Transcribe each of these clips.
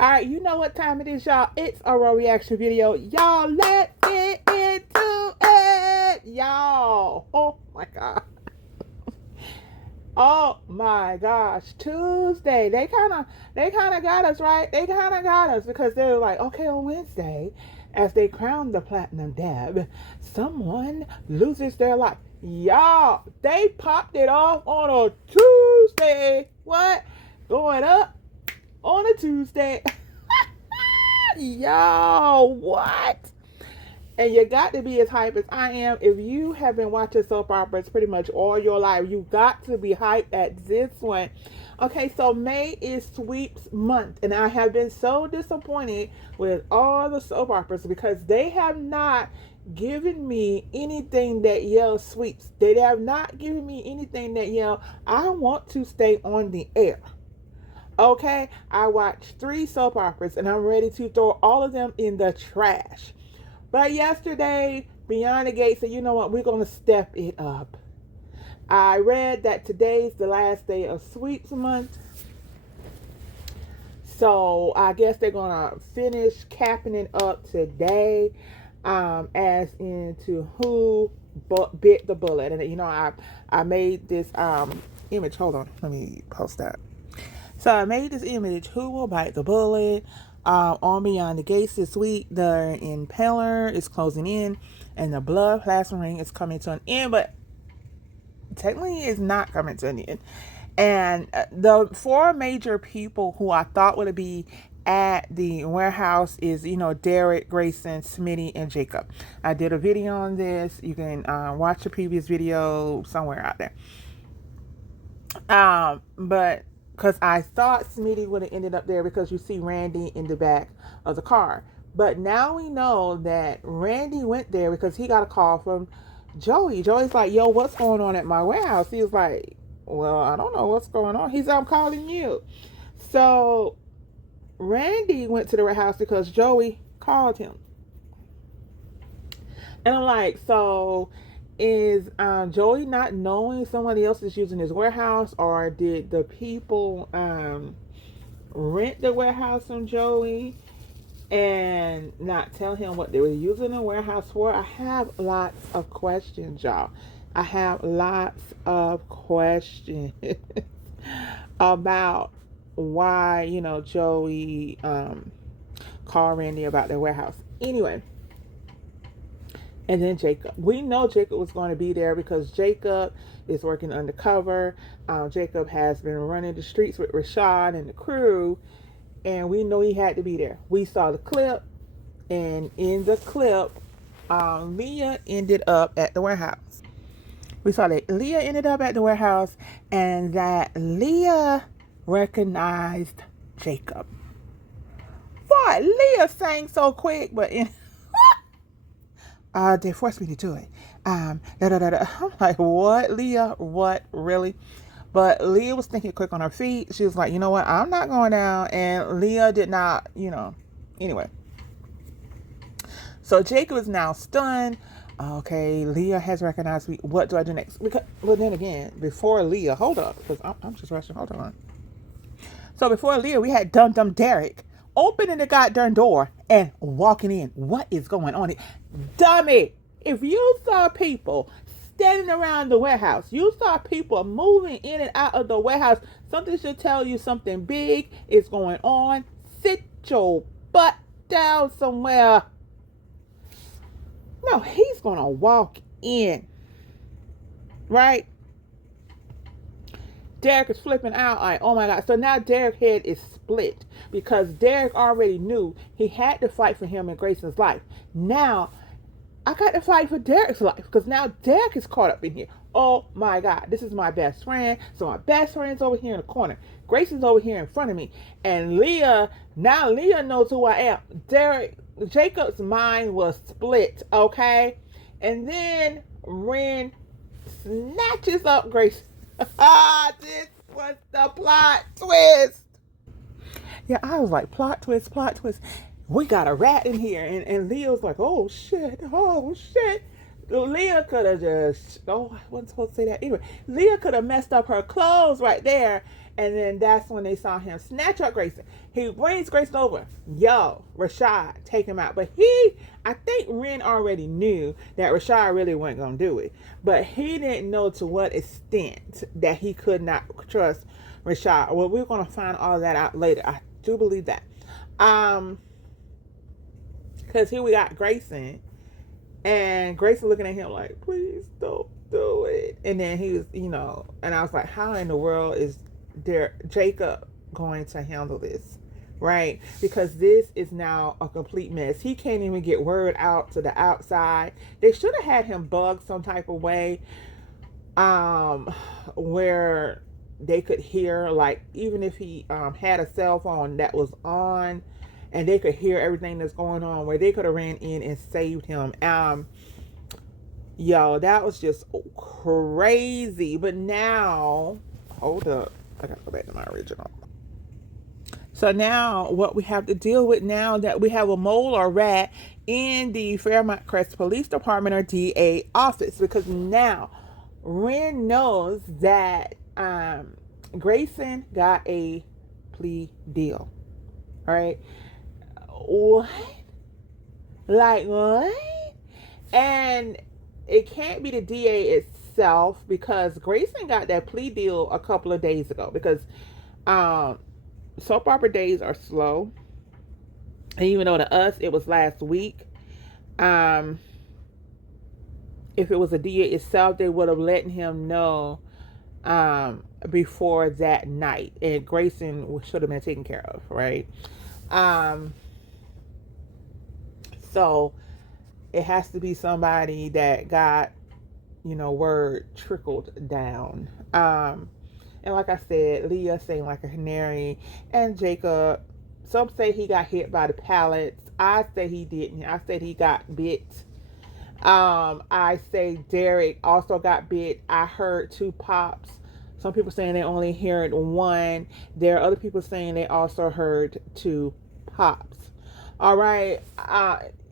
All right, you know what time it is, y'all. It's a raw reaction video. Y'all, let's get into it. Y'all. Oh my God. Oh my gosh. Tuesday. They kinda got us, right? They kinda got us because they're like, okay, on Wednesday, as they crown the platinum dab, someone loses their life. Y'all, they popped it off on a Tuesday. What? Going up on a Tuesday. Y'all, what? And you got to be as hype as I am. If you have been watching soap operas pretty much all your life, you got to be hyped at this one. Okay, so May is sweeps month, and I have been so disappointed with all the soap operas because they have not given me anything that yells sweeps. They have not given me anything that yells, I want to stay on the air. Okay, I watched 3 soap operas and I'm ready to throw all of them in the trash. But yesterday, Beyond the Gate said, you know what, we're going to step it up. I read that today's the last day of Sweeps Month. So I guess they're going to finish capping it up today, as into who bit the bullet. And, you know, I made this image. Hold on, let me post that. So I made this image, who will bite the bullet, on Beyond the Gates this week. The impaler is closing in and the blood plasma ring is coming to an end, but technically it's not coming to an end. And the 4 major people who I thought would be at the warehouse is, you know, Derek, Grayson, Smitty, and Jacob. I did a video on this. You can watch the previous video somewhere out there. But because I thought Smitty would have ended up there because you see Randy in the back of the car. But now we know that Randy went there because he got a call from Joey. Joey's like, yo, what's going on at my warehouse? He was like, well, I don't know what's going on. He's like, I'm calling you. So Randy went to the warehouse because Joey called him. And I'm like, so is Joey not knowing somebody else is using his warehouse, or did the people rent the warehouse from Joey and not tell him what they were using the warehouse for? I have lots of questions, y'all. I have lots of questions about why, you know, Joey called Randy about their warehouse. Anyway. And then Jacob. We know Jacob was going to be there because Jacob is working undercover. Jacob has been running the streets with Rashad and the crew. And we know he had to be there. We saw the clip. And in the clip, Leah ended up at the warehouse. We saw that Leah ended up at the warehouse and that Leah recognized Jacob. Boy, Leah sang so quick, but in they forced me to do it. I'm like, what, Leah? What, really? But Leah was thinking quick on her feet. She was like, you know what? I'm not going down. And Leah did not, you know. Anyway. So Jacob is now stunned. Okay, Leah has recognized me. What do I do next? Because, well, then again, before Leah, hold up. Because I'm just rushing. Hold on. So before Leah, we had Dum Dum Derek opening the goddamn door and walking in. What is going on? Dummy, if you saw people standing around the warehouse, you saw people moving in and out of the warehouse, something should tell you something big is going on. Sit your butt down somewhere. No, he's going to walk in. Right? Derek is flipping out like, oh my God. So now Derek's head is split because Derek already knew he had to fight for him and Grayson's life. Now, I got to fight for Derek's life because now Derek is caught up in here. Oh my God, this is my best friend. So my best friend's over here in the corner. Grayson's over here in front of me. And Leah, now Leah knows who I am. Jacob's mind was split, okay? And then Ren snatches up Grayson. This was the plot twist. Yeah, I was like, plot twist, plot twist. We got a rat in here. And Leah was like, oh shit. Leah could have just, I wasn't supposed to say that. Anyway, Leah could have messed up her clothes right there And then that's when they saw him snatch up Grayson. He brings Grayson over. Yo, Rashad, take him out. But I think Ren already knew that Rashad really wasn't going to do it. But he didn't know to what extent that he could not trust Rashad. Well, we're going to find all that out later. I do believe that. Because here we got Grayson. And Grayson looking at him like, please don't do it. And then he was, and I was like, how in the world is Jacob going to handle this? Right? Because this is now a complete mess. He can't even get word out to the outside. They should have had him bugged some type of way where they could hear, like, even if he had a cell phone that was on and they could hear everything that's going on, where they could have ran in and saved him. Yo, that was just crazy. But now, hold up. I gotta go back to my original. So now what we have to deal with now that we have a mole or rat in the Fairmont Crest Police Department or DA office, because now Ren knows that Grayson got a plea deal. All right. What? Like what? And it can't be the DA itself, because Grayson got that plea deal a couple of days ago, because soap opera days are slow. And even though to us it was last week, if it was a DA itself, they would have let him know before that night, and Grayson should have been taken care of, right? So it has to be somebody that got, word trickled down. And like I said, Leah saying like a canary, and Jacob, some say he got hit by the pallets. I say he didn't. I said he got bit. I say Derek also got bit. I heard 2 pops. Some people saying they only heard 1. There are other people saying they also heard 2 pops. All right,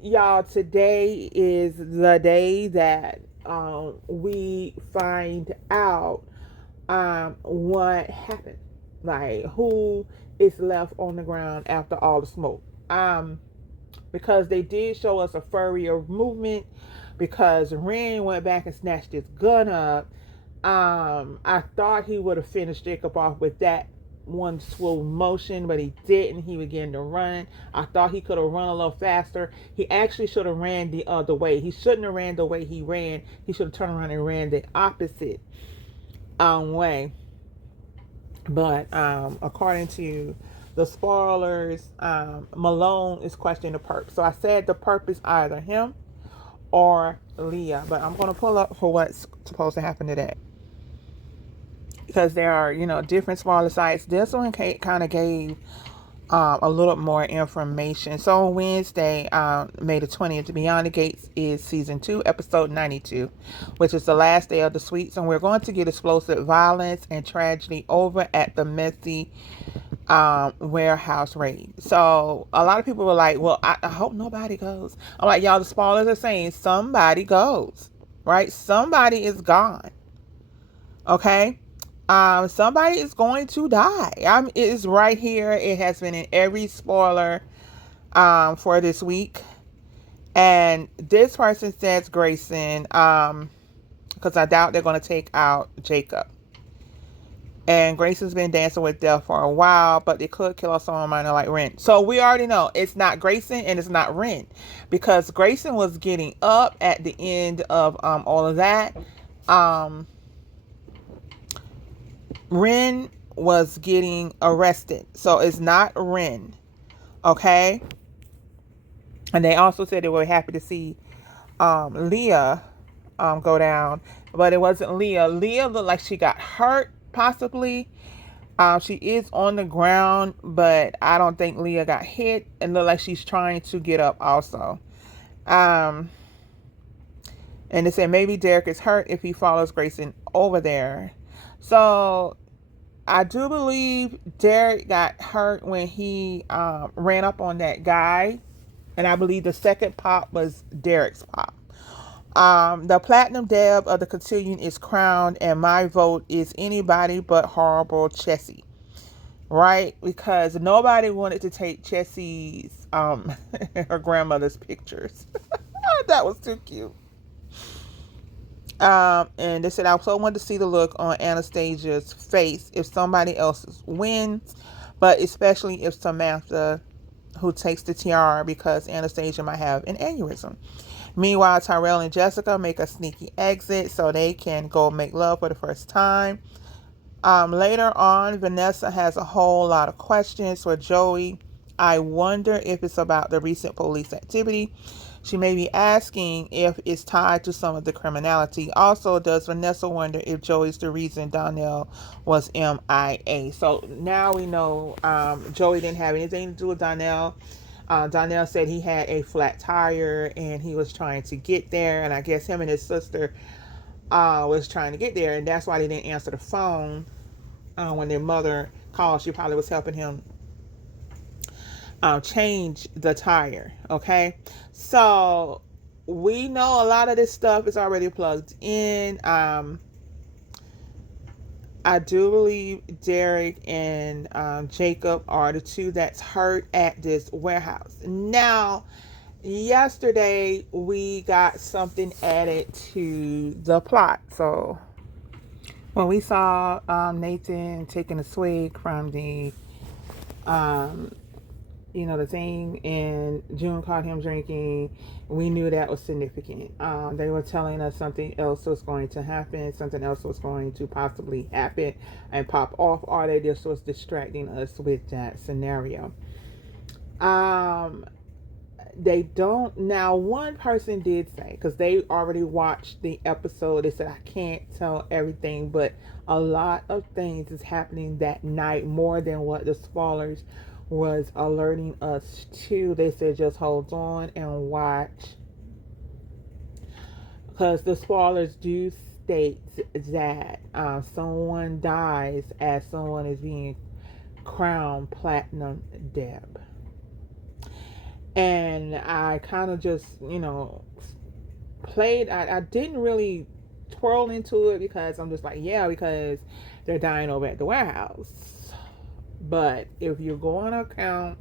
y'all, today is the day that we find out what happened, like who is left on the ground after all the smoke. Because they did show us a furrier movement, because Ren went back and snatched his gun up. I thought he would have finished Jacob off with that one slow motion, but he didn't. He began to run. I thought he could have run a little faster. He actually should have ran the other way. He shouldn't have ran the way he ran. He should have turned around and ran the opposite way. But according to the spoilers, Malone is questioning the perp. So I said the perp is either him or Leah. But I'm going to pull up for what's supposed to happen today, because there are, different smaller sites. This one kind of gave a little more information. So on Wednesday, May the 20th, Beyond the Gates is season 2, episode 92, which is the last day of the suites. And we're going to get explosive violence and tragedy over at the messy warehouse raid. So a lot of people were like, well, I hope nobody goes. I'm like, y'all, the spoilers are saying somebody goes, right? Somebody is gone. Okay. Somebody is going to die. It is right here. It has been in every spoiler for this week. And this person says Grayson, because I doubt they're going to take out Jacob. And Grayson's been dancing with death for a while, but they could kill off someone minor like Ren. So we already know it's not Grayson and it's not Ren, because Grayson was getting up at the end of all of that. Ren was getting arrested. So it's not Ren. Okay? And they also said they were happy to see Leah go down. But it wasn't Leah. Leah looked like she got hurt, possibly. She is on the ground, but I don't think Leah got hit. And looked like she's trying to get up also. And they said maybe Derek is hurt if he follows Grayson over there. So I do believe Derek got hurt when he ran up on that guy. And I believe the second pop was Derek's pop. The platinum deb of the cotillion is crowned, and my vote is anybody but horrible Chessie. right? Because nobody wanted to take Chessie's her grandmother's pictures. That was too cute. And they said I so wanted to see the look on Anastasia's face if somebody else's wins, but especially if Samantha who takes the tiara because Anastasia might have an aneurysm. Meanwhile, Tyrell and Jessica make a sneaky exit so they can go make love for the first time. Later on, Vanessa has a whole lot of questions for Joey. I wonder if it's about the recent police activity. She may be asking if it's tied to some of the criminality. Also, does Vanessa wonder if Joey's the reason Donnell was MIA? So now we know Joey didn't have anything to do with Donnell. Donnell said he had a flat tire and he was trying to get there. And I guess him and his sister was trying to get there. And that's why they didn't answer the phone when their mother called. She probably was helping him change the tire. Okay, so we know a lot of this stuff is already plugged in. I do believe Derek and Jacob are the two that's hurt at this warehouse. Now, yesterday we got something added to the plot. So when we saw Nathan taking a swig from the the thing, and June caught him drinking, we knew that was significant. They were telling us something else was going to happen, something else was going to possibly happen and pop off, or they just was distracting us with that scenario. They don't. Now, one person did say, because they already watched the episode, they said, I can't tell everything, but a lot of things is happening that night, more than what the spoilers was alerting us to. They said, just hold on and watch, because the spoilers do state that someone dies as someone is being crowned Platinum Deb. And I kind of just, played. I didn't really twirl into it because I'm just like, yeah, because they're dying over at the warehouse. But if you're going to count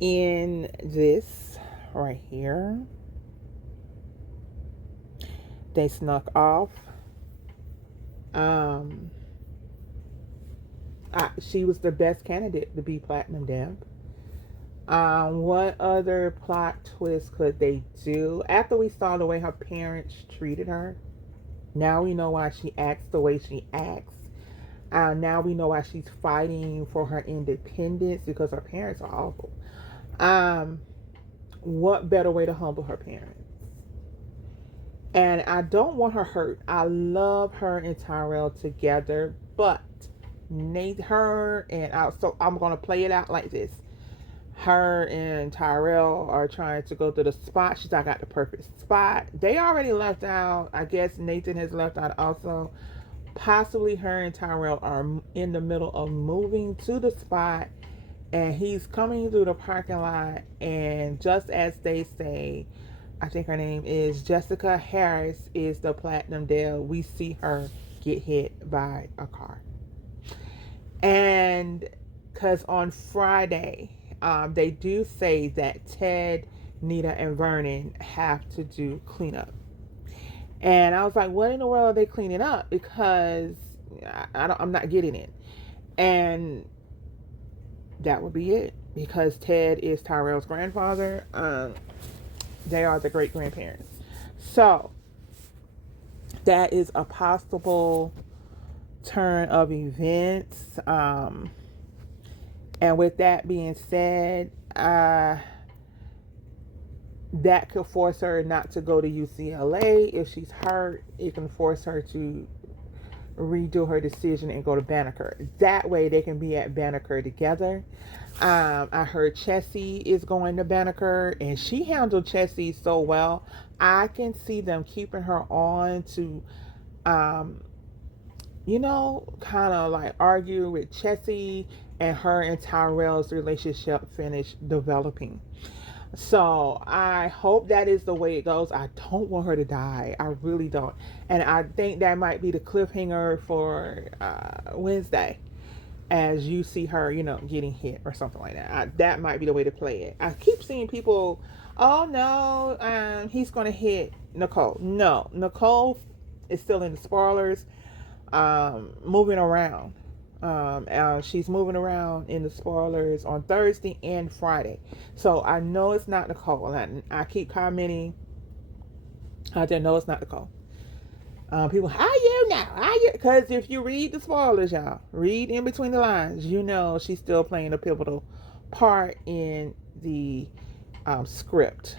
in this right here, they snuck off. She was the best candidate to be Platinum Deb. What other plot twist could they do? After we saw the way her parents treated her, now we know why she acts the way she acts. Now we know why she's fighting for her independence, because her parents are awful. What better way to humble her parents? And I don't want her hurt. I love her and Tyrell together, but so I'm gonna play it out like this. Her and Tyrell are trying to go to the spot. She's not got the perfect spot. They already left out. I guess Nathan has left out also. Possibly her and Tyrell are in the middle of moving to the spot, and he's coming through the parking lot, and just as they say, I think her name is Jessica Harris, is the Platinum Deb. We see her get hit by a car. And because on Friday, they do say that Ted, Nita, and Vernon have to do cleanup. And I was like, what in the world are they cleaning up? Because I'm not getting it. And that would be it. Because Ted is Tyrell's grandfather. They are the great grandparents. So that is a possible turn of events. And with that being said, that could force her not to go to UCLA. If she's hurt, it can force her to redo her decision and go to Banneker. That way they can be at Banneker together. I heard Chessie is going to Banneker, and she handled Chessie so well. I can see them keeping her on to, kind of like argue with Chessie, and her and Tyrell's relationship finish developing. So I hope that is the way it goes. I don't want her to die. I really don't. And I think that might be the cliffhanger for Wednesday. as you see her, getting hit or something like that. That might be the way to play it. I keep seeing people, oh no, he's going to hit Nicole. No, Nicole is still in the spoilers, moving around. She's moving around in the spoilers on Thursday and Friday. So I know it's not Nicole. I keep commenting. I just know it's not Nicole. People, how you know? How you? Because if you read the spoilers, y'all, read in between the lines, she's still playing a pivotal part in the script.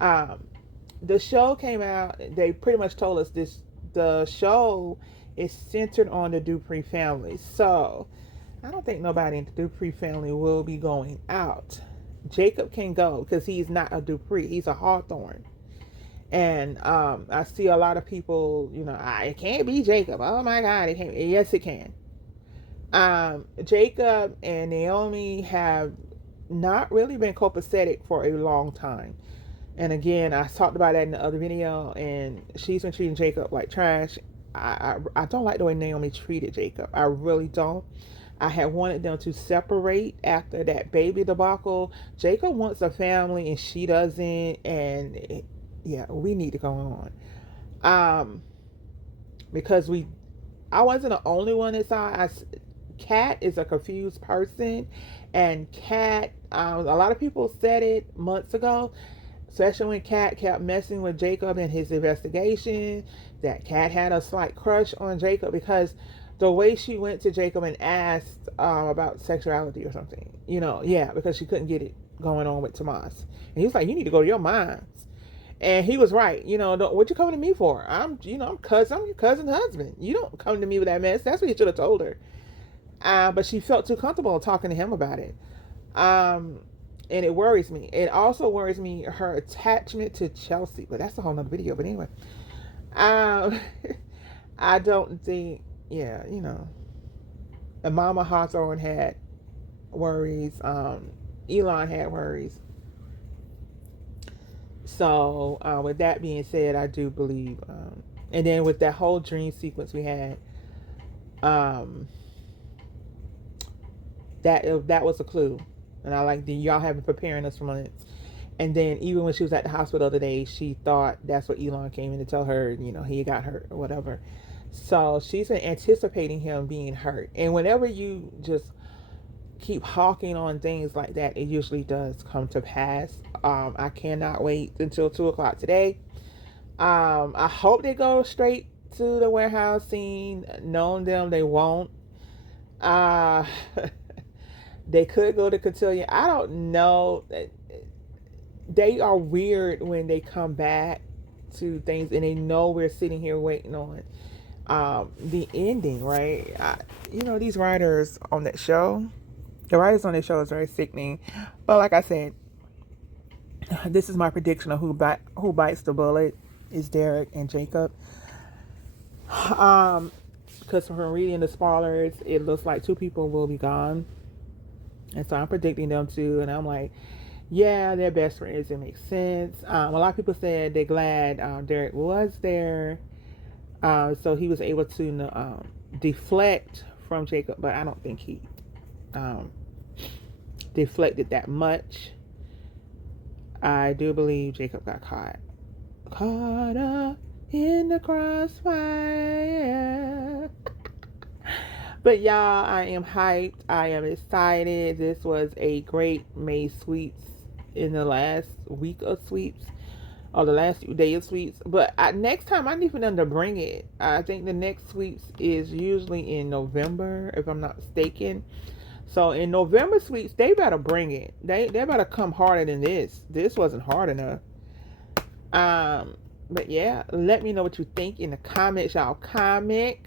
The show came out. They pretty much told us the show is centered on the Dupree family. So I don't think nobody in the Dupree family will be going out. Jacob can go because he's not a Dupree. He's a Hawthorne. And I see a lot of people, it can't be Jacob. Oh my God, it can't. Yes, it can. Jacob and Naomi have not really been copacetic for a long time. And again, I talked about that in the other video, and she's been treating Jacob like trash. I don't like the way Naomi treated Jacob. I really don't. I had wanted them to separate after that baby debacle. Jacob wants a family and she doesn't, and yeah, we need to go on. Because I wasn't the only one that saw. Kat is a confused person, and Kat, a lot of people said it months ago, especially when Kat kept messing with Jacob in his investigation, that Kat had a slight crush on Jacob because the way she went to Jacob and asked about sexuality or something, because she couldn't get it going on with Tomas. And he was like, you need to go to your mind. And he was right. What you coming to me for? I'm your cousin's husband. You don't come to me with that mess. That's what you should have told her. But she felt too comfortable talking to him about it. And it worries me. It also worries me, her attachment to Chelsea. But that's a whole nother video. But anyway, I don't think, and Mama Hawthorne had worries. Elon had worries. So with that being said, I do believe, and then with that whole dream sequence we had, that was a clue, and I like the y'all have been preparing us for months. And then even when she was at the hospital the other day, she thought that's what Elon came in to tell her, he got hurt or whatever. So she's been anticipating him being hurt, and whenever you just keep hawking on things like that, it usually does come to pass. I cannot wait until 2:00 today. I hope they go straight to the warehouse scene. Knowing them, they won't. They could go to Cotillion. I don't know. They are weird when they come back to things and they know we're sitting here waiting on the ending, right? These writers on that show, the writers on this show is very sickening. But like I said, this is my prediction of who bites the bullet is Derek and Jacob. Because from reading the spoilers, it looks like two people will be gone. And so I'm predicting them too. And I'm like, yeah, they're best friends. It makes sense. A lot of people said they're glad Derek was there. So he was able to deflect from Jacob. But I don't think he deflected that much. I do believe Jacob got caught up in the crossfire. But y'all, I am hyped. I am excited. This was a great May sweeps in the last week of sweeps, or the last day of sweeps. But next time I need for them to bring it. I think the next sweeps is usually in November, if I'm not mistaken. So in November sweeps, they better bring it. They better come harder than this. This wasn't hard enough. But yeah, let me know what you think in the comments, y'all. Comment.